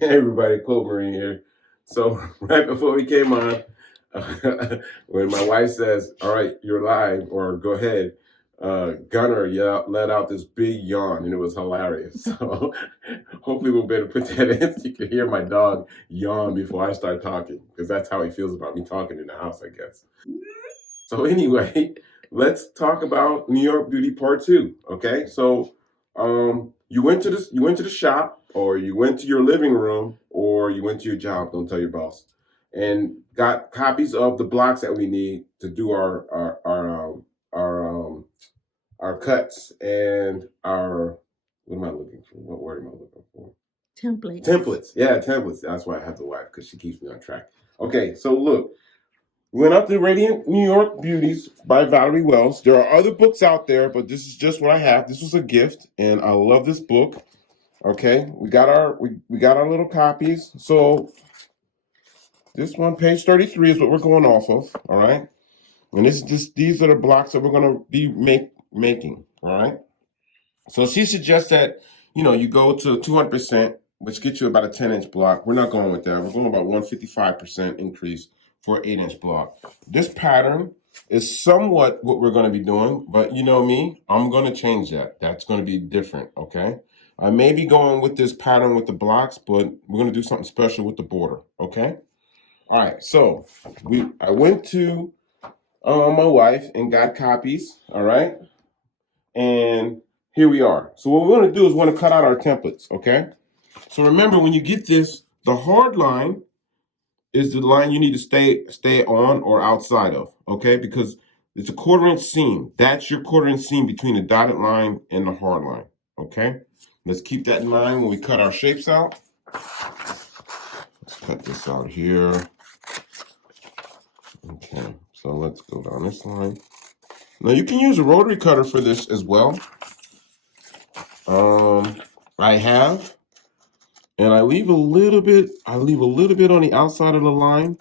Hey everybody, Colt Marine here. So right before we came on, when my wife says, "All right, you're live," or "Go ahead," Gunner let out this big yawn, and it was hilarious. So hopefully we'll be able to put that in so you can hear my dog yawn before I start talking, because that's how he feels about me talking in the house, I guess. So anyway, let's talk about New York Beauty Part 2. Okay, so you went to the shop, or you went to your living room, or you went to your job. Don't tell your boss, and got copies of the blocks that we need to do our cuts and our, what am I looking for? What word am I looking for? Templates. Templates. Yeah, templates. That's why I have the wife, because she keeps me on track. Okay, so look. We went up to Radiant New York Beauties by Valerie Wells. There are other books out there, but this is just what I have. This was a gift, and I love this book. Okay, we got our little copies. So this one, page 33, is what we're going off of. All right, and these are the blocks that we're going to be making. All right. So she suggests that you go to 200%, which gets you about a 10-inch block. We're not going with that. We're going about 155% increase for an 8-inch block. This pattern is somewhat what we're going to be doing, but you know me, I'm going to change that. That's going to be different, okay? I may be going with this pattern with the blocks, but we're going to do something special with the border, okay? All right, so I went to my wife and got copies, all right? And here we are. So what we're going to do is we're going to cut out our templates, okay? So remember, when you get this, the hard line is the line you need to stay on or outside of, okay? Because it's a 1/4 inch seam. That's your 1/4 inch seam between the dotted line and the hard line, okay? Let's keep that in mind when we cut our shapes out. Let's cut this out here. Okay, so let's go down this line. Now you can use a rotary cutter for this as well. I have. And I leave a little bit on the outside of the line,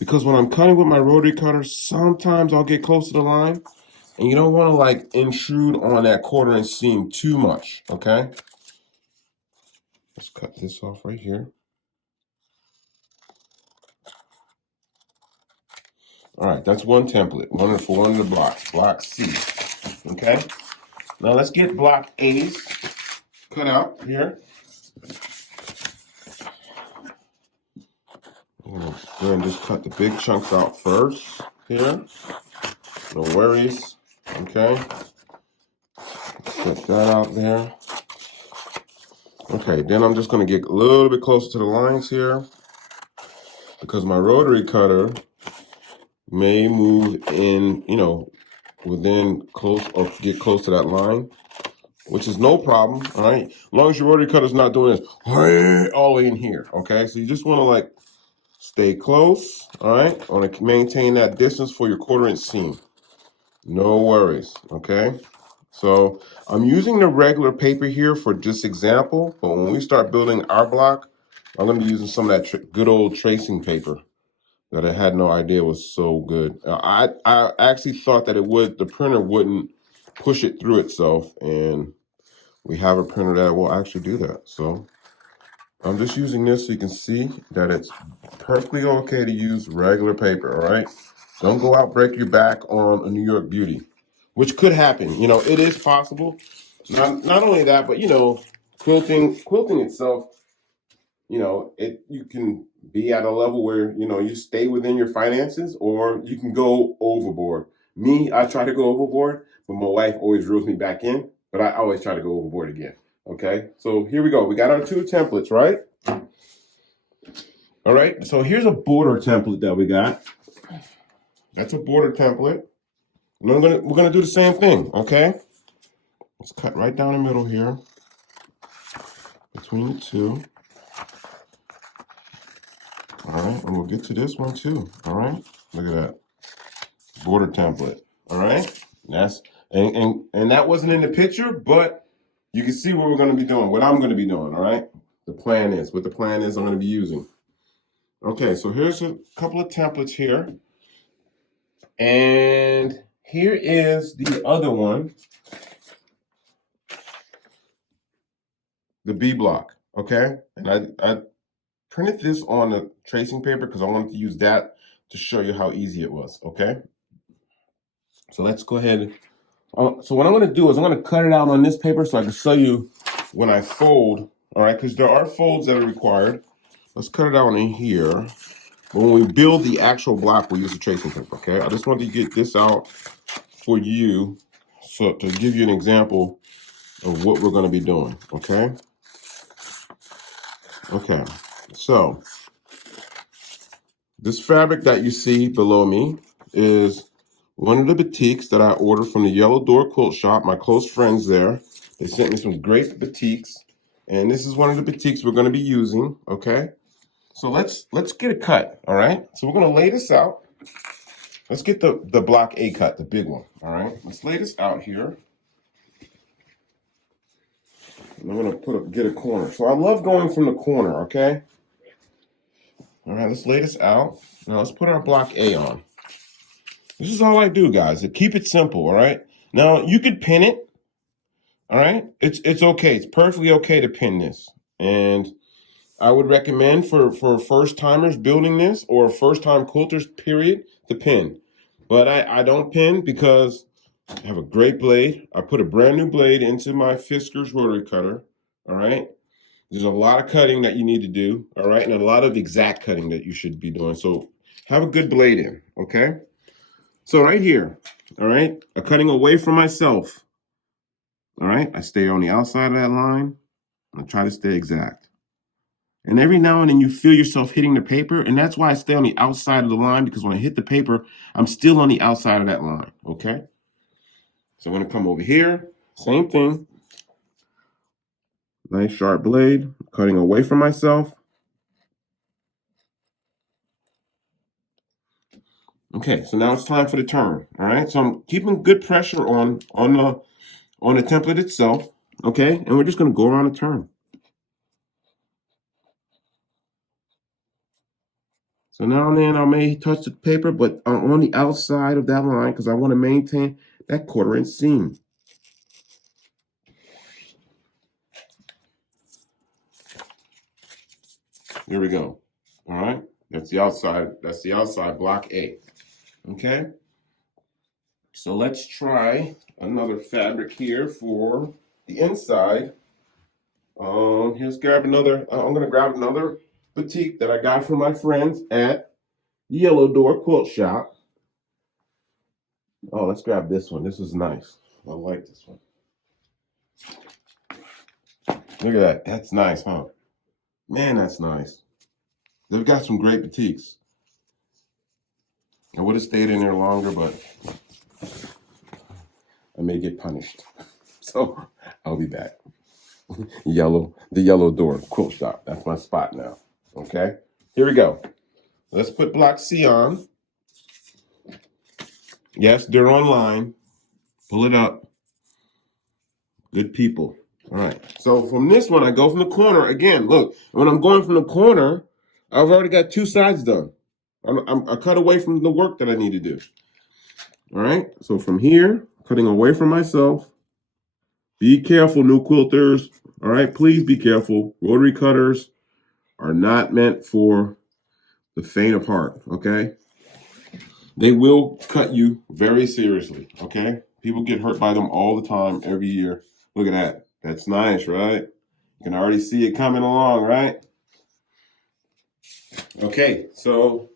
because when I'm cutting with my rotary cutter, sometimes I'll get close to the line, and you don't want to like intrude on that 1/4 inch seam too much, okay? Let's cut this off right here. All right, that's one template, for one of the blocks, block C, okay? Now let's get block A's cut out here. I'm gonna go and just cut the big chunks out first here. No worries, okay? Get that out there. Okay, then I'm just going to get a little bit closer to the lines here, because my rotary cutter may move in, within close, or get close to that line, which is no problem, all right? As long as your rotary cutter's not doing this all the way in here, okay? So you just want to like stay close, all right? I want to maintain that distance for your 1/4 inch seam. No worries, okay? So I'm using the regular paper here for this example, but when we start building our block, I'm going to be using some of that good old tracing paper that I had no idea was so good. I actually thought that the printer wouldn't push it through itself, and we have a printer that will actually do that. So I'm just using this so you can see that it's perfectly okay to use regular paper, all right? Don't go out, break your back on a New York Beauty, which could happen. It is possible. Not only that, but quilting itself, you can be at a level where you stay within your finances, or you can go overboard. Me, I try to go overboard, but my wife always reels me back in. But I always try to go overboard again. Okay, so here we go. We got our 2 templates, right? All right. So here's a border template that we got. That's a border template. And we're gonna do the same thing, okay? Let's cut right down the middle here, between the 2. All right, and we'll get to this one too. All right, look at that border template. All right, and that wasn't in the picture, but you can see what we're gonna be doing. What I'm gonna be doing. All right, what the plan is I'm gonna be using. Okay, so here's a couple of templates here, and here is the other one. The B block. okay? And I printed this on the tracing paper because I wanted to use that to show you how easy it was, okay? So let's go ahead. So what I'm going to do is I'm going to cut it out on this paper so I can show you when I fold, all right? Because there are folds that are required. Let's cut it out in here. When we build the actual block, we'll use the tracing paper, okay? I just wanted to get this out for you so to give you an example of what we're going to be doing, okay? Okay, so this fabric that you see below me is one of the batiks that I ordered from the Yellow Door Quilt Shop, my close friends there. They sent me some great batiks, and this is one of the batiks we're going to be using, okay? So let's get a cut, all right? So we're going to lay this out. Let's get the block A cut, the big one, all right? Let's lay this out here. And I'm going to get a corner. So I love going from the corner, okay? All right, let's lay this out. Now let's put our block A on. This is all I do, guys. To keep it simple, all right? Now, you could pin it, all right? It's okay. It's perfectly okay to pin this. And I would recommend for first-timers building this or first-time quilters, period, to pin. But I don't pin because I have a great blade. I put a brand new blade into my Fiskars rotary cutter, all right? There's a lot of cutting that you need to do, all right? And a lot of exact cutting that you should be doing. So have a good blade in, okay? So right here, all right, I'm cutting away from myself, all right? I stay on the outside of that line. I try to stay exact. And every now and then you feel yourself hitting the paper, and that's why I stay on the outside of the line, because when I hit the paper, I'm still on the outside of that line, okay? So I'm going to come over here, same thing. Nice sharp blade, cutting away from myself. Okay, so now it's time for the turn, all right? So I'm keeping good pressure on the template itself, okay? And we're just going to go around the turn. So now and then I may touch the paper, but I'm on the outside of that line because I want to maintain that 1/4 inch seam. Here we go. All right, that's the outside. That's the outside block A. Okay. So let's try another fabric here for the inside. Here's grab another. I'm gonna grab another batik that I got from my friends at the Yellow Door Quilt Shop. Oh, let's grab this one. This is nice. I like this one. Look at that. That's nice, huh? Man, that's nice. They've got some great batiks. I would have stayed in there longer, but I may get punished. So I'll be back. The Yellow Door Quilt Shop. That's my spot now. Okay, here we go. Let's put block C on. Yes, they're online. Pull it up. Good people. All right. So from this one, I go from the corner. Again, look, when I'm going from the corner, I've already got 2 sides done. I cut away from the work that I need to do. All right. So from here, cutting away from myself. Be careful, new quilters. All right. Please be careful. Rotary cutters are not meant for the faint of heart. Okay. They will cut you very seriously. Okay. People get hurt by them all the time, every year. Look at that. That's nice, right? You can already see it coming along, right? Okay, so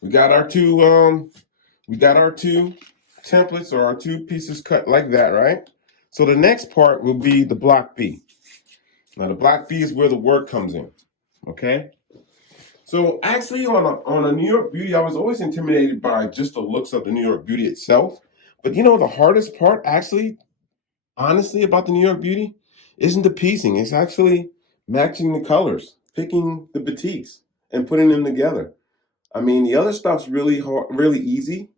we got our two templates or our 2 pieces cut like that, right? So the next part will be the block B. Now the block B is where the work comes in. Okay? So actually on a New York Beauty, I was always intimidated by just the looks of the New York Beauty itself. But you know the hardest part actually, honestly, about the New York Beauty isn't the piecing. It's actually matching the colors, picking the batiks and putting them together. I mean, the other stuff's really hard, really easy.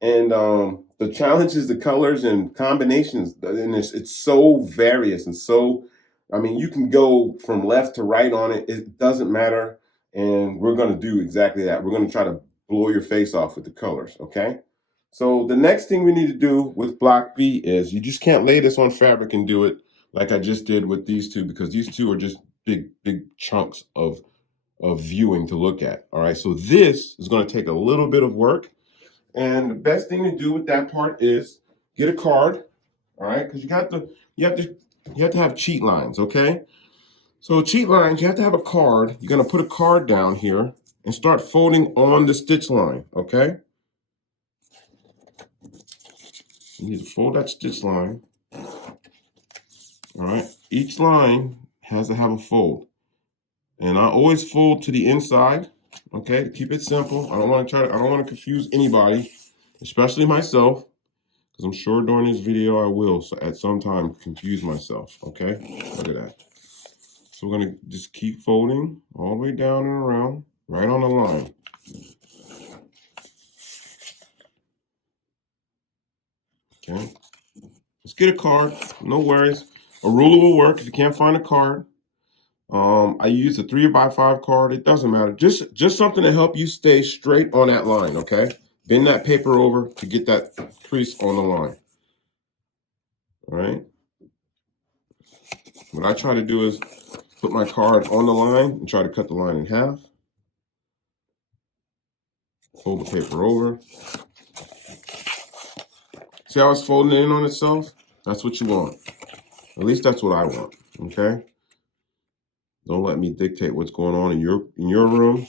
And the challenge is the colors and combinations. And it's so various and so, I mean, you can go from left to right on it. It doesn't matter. And we're going to do exactly that. We're going to try to blow your face off with the colors, okay? So the next thing we need to do with block B is you just can't lay this on fabric and do it like I just did with these 2, because these 2 are just big chunks of viewing to look at. All right, so this is going to take a little bit of work, and the best thing to do with that part is get a card. All right, because you have to have cheat lines. Okay, so cheat lines, you have to have a card. You're going to put a card down here and start folding on the stitch line. Okay, you need to fold that stitch line. All right, each line has to have a fold, and I always fold to the inside. Okay, to keep it simple. I don't want to confuse anybody, especially myself, because I'm sure during this video I will at some time confuse myself. Okay, look at that. So we're gonna just keep folding all the way down and around, right on the line. Okay, let's get a card. No worries. A ruler will work if you can't find a card. I use a 3x5 card. It doesn't matter. Just something to help you stay straight on that line. Okay, bend that paper over to get that crease on the line. All right. What I try to do is put my card on the line and try to cut the line in half. Fold the paper over. See how it's folding in on itself? That's what you want. At least that's what I want. Okay. Don't let me dictate what's going on in your room.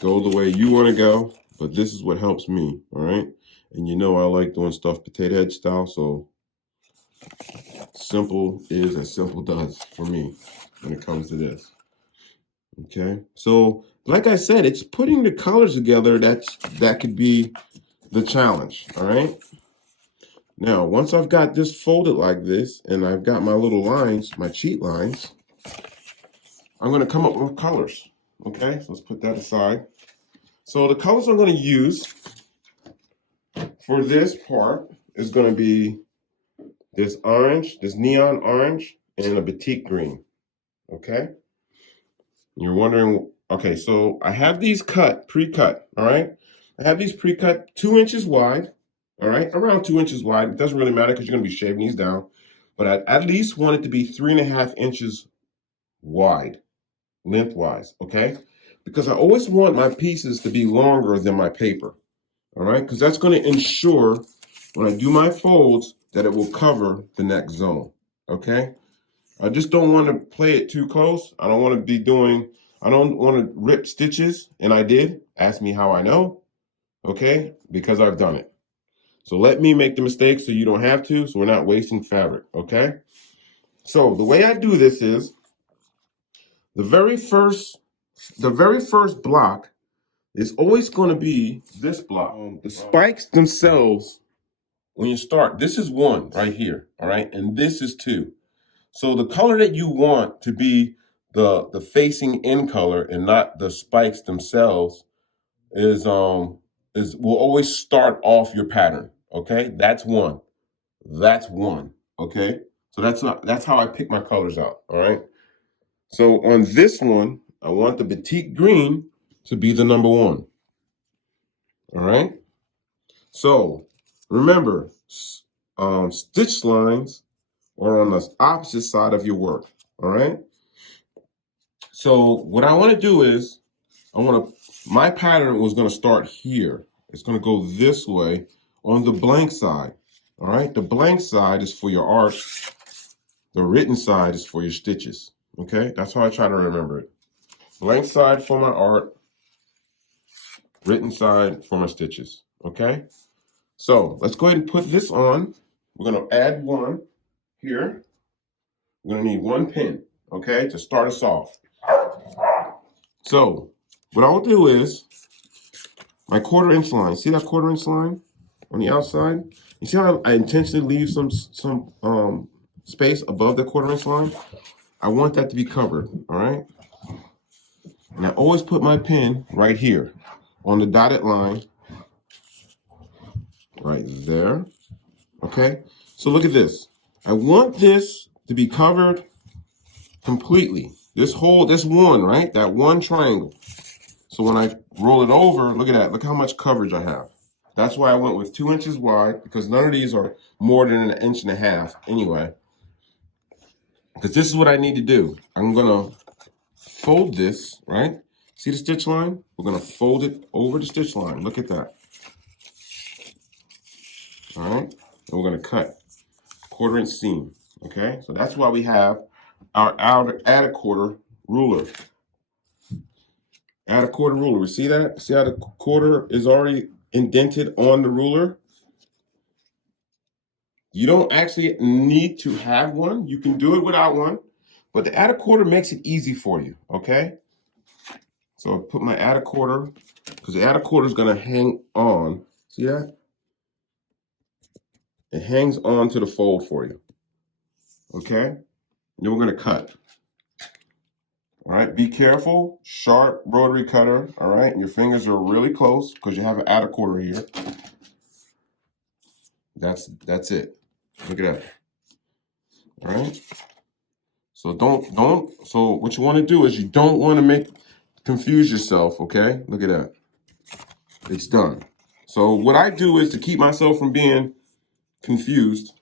Go the way you want to go, but this is what helps me. All right. And you know I like doing stuff potato head style, so simple is as simple does for me when it comes to this. Okay. So like I said, it's putting the colors together that could be the challenge. All right. Now, once I've got this folded like this and I've got my little lines, my cheat lines, I'm going to come up with colors. Okay, so let's put that aside. So the colors I'm going to use for this part is going to be this orange, this neon orange, and a batik green. Okay. You're wondering, okay, so I have these pre-cut, all right? I have these pre-cut 2 inches wide. All right, around 2 inches wide. It doesn't really matter because you're going to be shaving these down. But I at least want it to be 3.5 inches wide, lengthwise, okay? Because I always want my pieces to be longer than my paper, all right? Because that's going to ensure when I do my folds that it will cover the neck zone, okay? I just don't want to play it too close. I don't want to rip stitches, and I did. Ask me how I know, okay? Because I've done it. So let me make the mistake so you don't have to, so we're not wasting fabric, okay? So the way I do this is the very first block is always going to be this block. The spikes themselves, when you start, this is 1 right here, all right? And this is 2. So the color that you want to be the facing in color and not the spikes themselves will always start off your pattern. Okay, that's 1. That's 1. Okay, so that's how I pick my colors out. All right. So on this one, I want the batik green to be the number 1. All right. So remember, stitch lines are on the opposite side of your work. All right. So what I want to do is my pattern was going to start here. It's going to go this way on the blank side. All right. The blank side is for your art. The written side is for your stitches. Okay. That's how I try to remember it. Blank side for my art. Written side for my stitches. Okay. So let's go ahead and put this on. We're going to add 1 here. We're going to need 1 pin. Okay. To start us off. So what I'll do is my 1/4 inch line. See that 1/4 inch line on the outside? You see how I intentionally leave some space above the 1/4 inch line? I want that to be covered, all right? And I always put my pin right here on the dotted line, right there, okay? So look at this. I want this to be covered completely. This 1, right? That 1 triangle. So when I roll it over, look at that. Look how much coverage I have. That's why I went with 2 inches wide, because none of these are more than 1.5 inches anyway. because this is what I need to do. I'm gonna fold this, right? See the stitch line? We're gonna fold it over the stitch line. Look at that. All right, and we're gonna cut 1/4 inch seam. Okay, so that's why we have our add a quarter ruler. Add a quarter ruler. See that? See how the quarter is already indented on the ruler? You don't actually need to have one. You can do it without one, but the add a quarter makes it easy for you. Okay. So I put my add a quarter, because the add a quarter is going to hang on. See that? It hangs on to the fold for you. Okay. And then we're going to cut. All right. Be careful. Sharp rotary cutter. All right. And your fingers are really close because you have an add a quarter here. That's it. Look at that. All right. So so what you want to do is you don't want to confuse yourself. Okay. Look at that. It's done. So what I do is to keep myself from being confused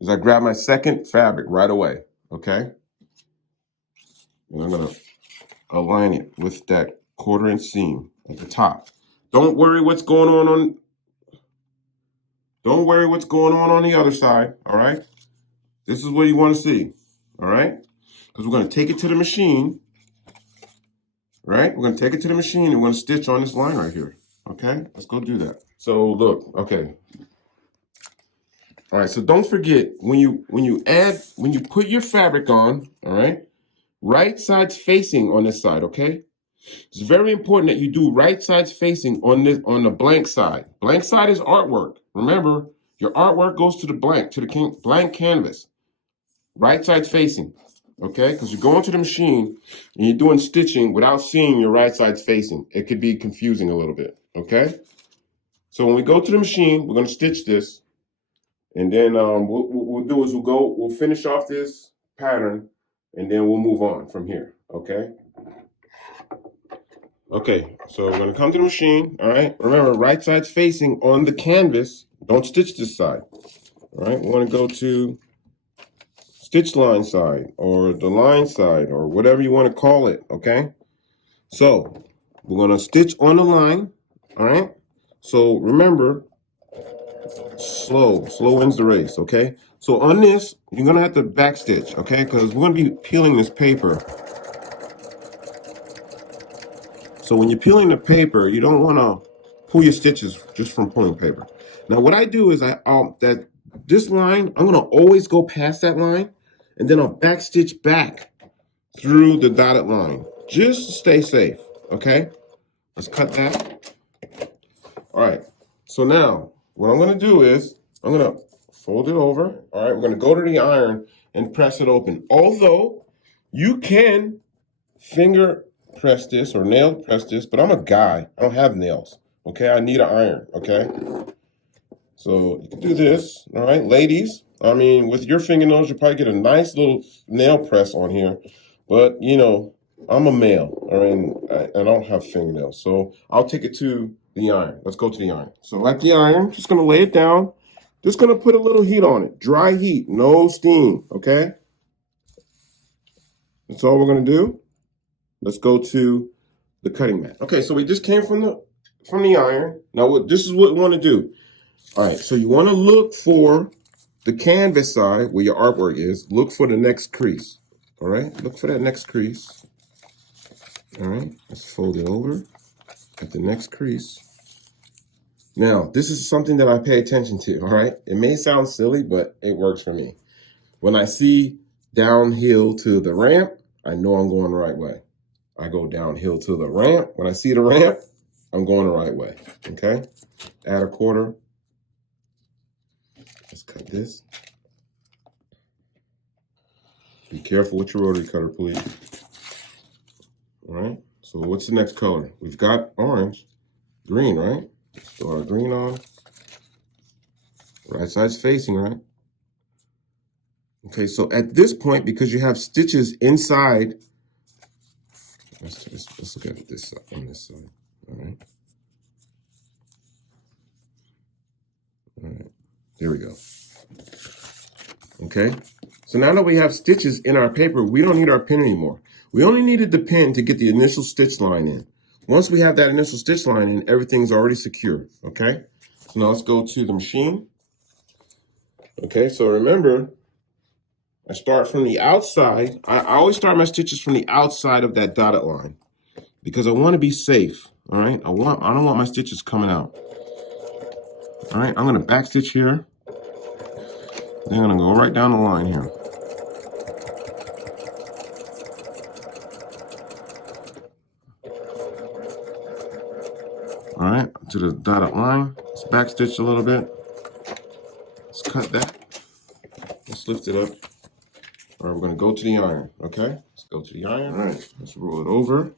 is I grab my second fabric right away, okay? And I'm gonna align it with that 1/4 inch seam at the top. Don't worry what's going on the other side, all right? This is what you want to see, all right? Because we're gonna take it to the machine, right? We're gonna take it to the machine and we're gonna stitch on this line right here, okay? Let's go do that. So look, okay. All right, so don't forget when you put your fabric on, all right sides facing on this side, okay? It's very important that you do right sides facing on the blank side. Blank side is artwork. Remember, your artwork goes to the blank canvas. Right sides facing, okay? Because you're going to the machine and you're doing stitching without seeing your right sides facing. It could be confusing a little bit, okay? So when we go to the machine, we're going to stitch this. And then what we'll do is we'll finish off this pattern and then we'll move on from here, okay? Okay, so we're gonna come to the machine, all right? Remember, right side's facing on the canvas. Don't stitch this side, all right? We wanna go to stitch line side or the line side or whatever you wanna call it, okay? So we're gonna stitch on the line, all right? So remember, slow wins the race, okay? So on this, you're gonna have to backstitch, okay? Because we're gonna be peeling this paper. So when you're peeling the paper, you don't wanna pull your stitches just from pulling paper. Now what I do is this line, I'm gonna always go past that line and then I'll backstitch back through the dotted line, just to stay safe, okay? Let's cut that. All right, so now what I'm gonna do is I'm gonna fold it over. All right, we're gonna go to the iron and press it open. Although you can finger press this or nail press this, but I'm a guy. I don't have nails, okay? I need an iron, okay? So you can do this, all right? Ladies, I mean, with your fingernails, you'll probably get a nice little nail press on here. But, you know, I'm a male, I mean, I don't have fingernails. So I'll take it to the iron. Let's go to the iron. So at the iron, just gonna lay it down. Just gonna put a little heat on it. Dry heat, no steam, okay? That's all we're gonna do. Let's go to the cutting mat. Okay, so we just came from the iron. Now this is what we want to do. All right, so you want to look for the canvas side where your artwork is. Look for the next crease. All right, look for that next crease. All right, let's fold it over at the next crease. Now, this is something that I pay attention to, all right? It may sound silly, but it works for me. When I see downhill to the ramp, I know I'm going the right way. I go downhill to the ramp. When I see the ramp, I'm going the right way, okay? Add a quarter. Let's cut this. Be careful with your rotary cutter, please. All right, so what's the next color? We've got orange, green, right? Let's throw our green on. Right side's facing, right? Okay, so at this point, because you have stitches inside, let's look at this on this side, all right? All right, there we go. Okay, So now that we have stitches in our paper, we don't need our pin anymore. We only needed the pin to get the initial stitch line in. Once we have that initial stitch line in, everything's already secure, okay? So now let's go to the machine. Okay, so remember, I start from the outside. I always start my stitches from the outside of that dotted line because I want to be safe, all right? I don't want my stitches coming out. All right, I'm gonna back stitch here. Then I'm gonna go right down the line here. All right, to the dotted line. Let's back stitch a little bit. Let's cut that. Let's lift it up. All right, we're gonna go to the iron, okay? Let's go to the iron. All right, let's roll it over.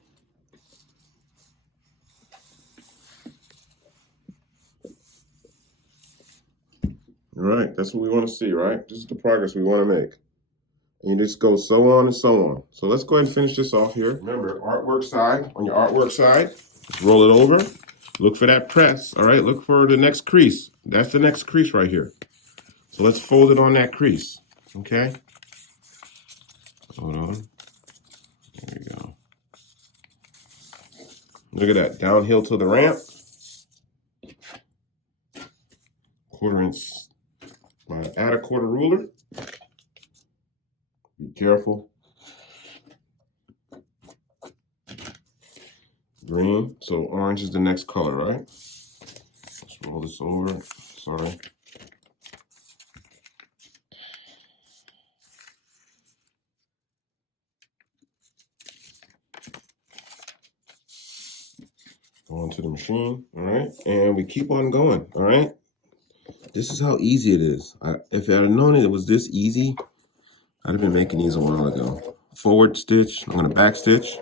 All right, that's what we want to see, right? This is the progress we want to make. And you just go so on and so on. So let's go ahead and finish this off here. Remember, artwork side, on your artwork side, just roll it over. Look for that press, all right? Look for the next crease. That's the next crease right here. So let's fold it on that crease, okay? Hold on. There we go. Look at that, downhill to the ramp. Quarter inch, add a quarter ruler. Be careful. Green, so orange is the next color, right? Let's roll this over, sorry. Go into the machine, all right? And we keep on going, all right? This is how easy it is. If I had known it was this easy, I'd have been making these a while ago. Forward stitch, I'm gonna back stitch.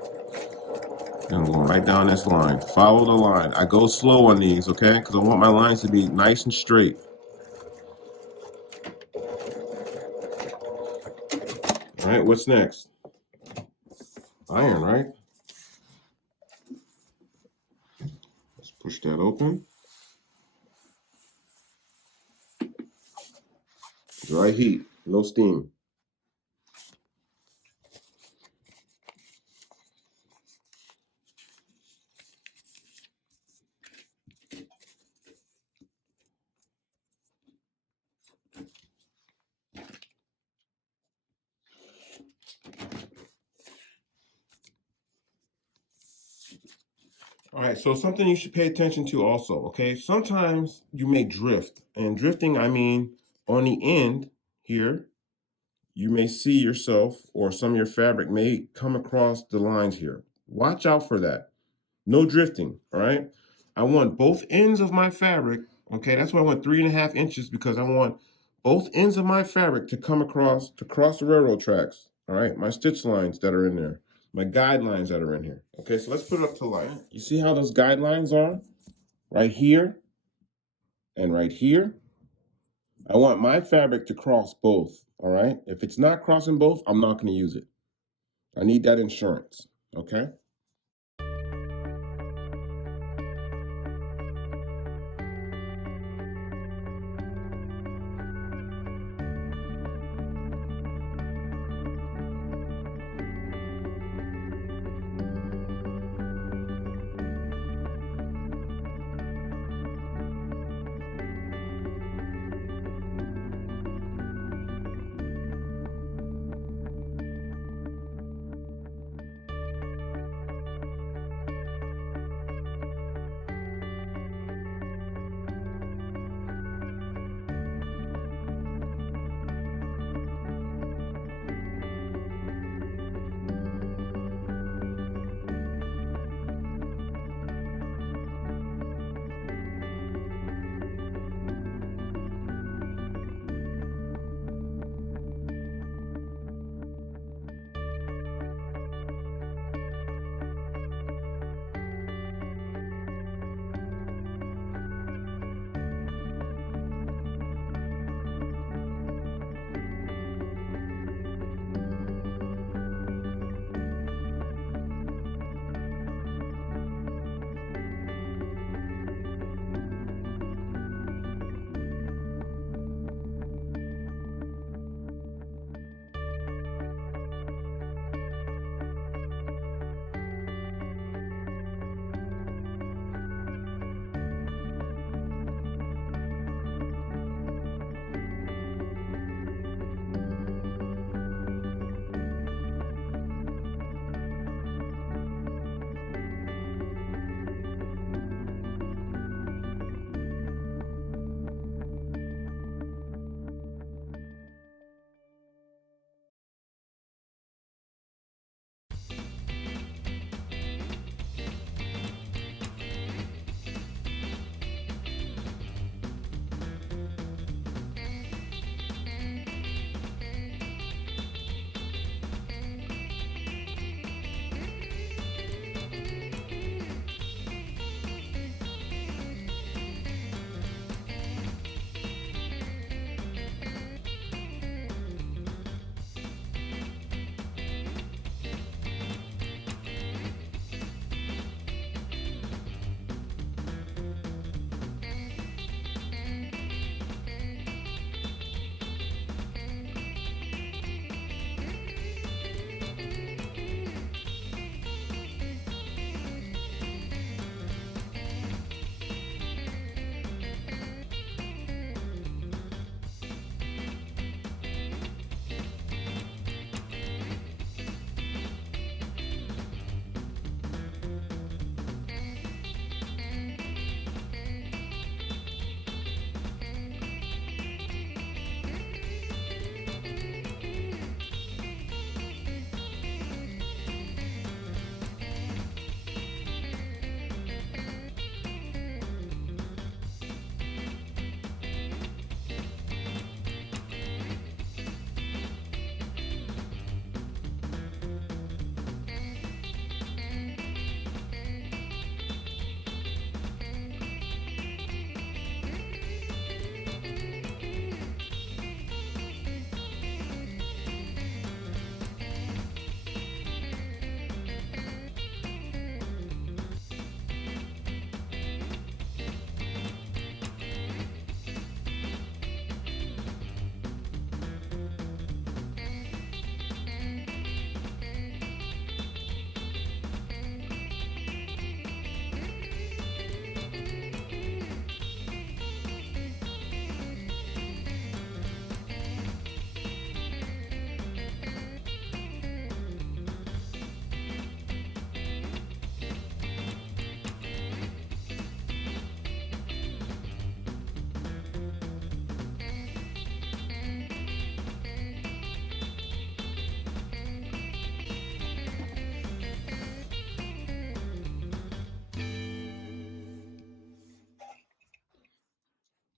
And I'm going right down this line. Follow the line. I go slow on these, okay? Because I want my lines to be nice and straight. All right, what's next? Iron, right? Let's push that open. Dry heat, no steam. All right, so something you should pay attention to also, okay? Sometimes you may drift. And drifting, I mean, on the end here, you may see yourself or some of your fabric may come across the lines here. Watch out for that. No drifting, all right? I want both ends of my fabric, okay? That's why I want 3.5 inches because I want both ends of my fabric to come across, to cross the railroad tracks, all right? My stitch lines that are in there, my guidelines that are in here. Okay, so let's put it up to light. You see how those guidelines are? Right here and right here. I want my fabric to cross both, all right? If it's not crossing both, I'm not gonna use it. I need that insurance, okay?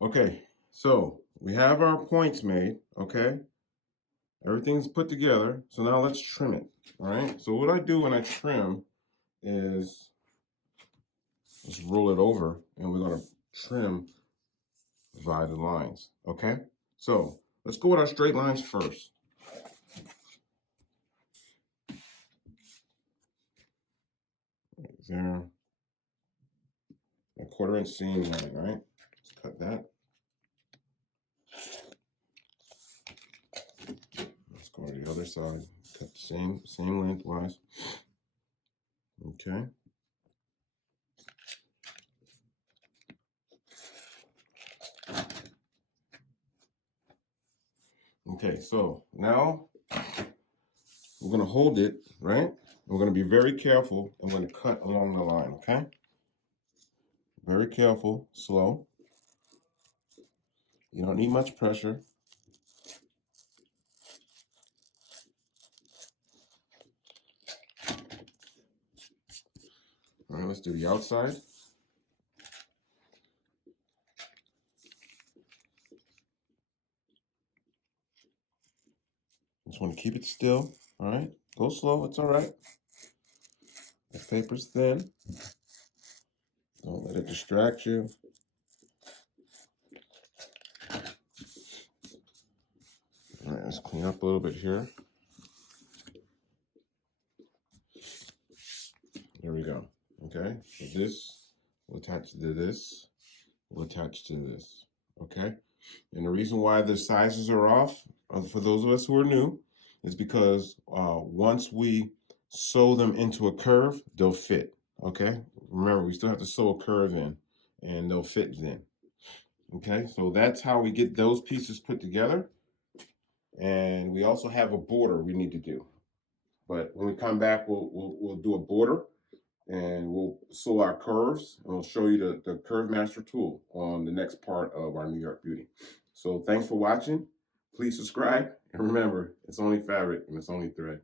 Okay, so we have our points made, okay? Everything's put together. So now let's trim it, all right? So what I do when I trim is just roll it over and we're gonna trim via the lines, okay? So let's go with our straight lines first. Right there, a 1/4 inch seam line, right? Let's cut that. Let's go to the other side. Cut the same lengthwise. Okay. Okay, so now we're gonna hold it, right? We're gonna be very careful. I'm gonna cut along the line, okay? Very careful, slow. You don't need much pressure. All right, let's do the outside. Just want to keep it still, all right? Go slow, it's all right. The paper's thin. Don't let it distract you. All right, let's clean up a little bit here. There we go, okay? So this will attach to this, will attach to this, okay? And the reason why the sizes are off, for those of us who are new, is because once we sew them into a curve, they'll fit, okay? Remember, we still have to sew a curve in, and they'll fit then, okay? So that's how we get those pieces put together. And we also have a border we need to do. But when we come back, we'll do a border, and we'll sew our curves, and we'll show you the Curve Master tool on the next part of our New York Beauty. So thanks for watching. Please subscribe, and remember, it's only fabric and it's only thread.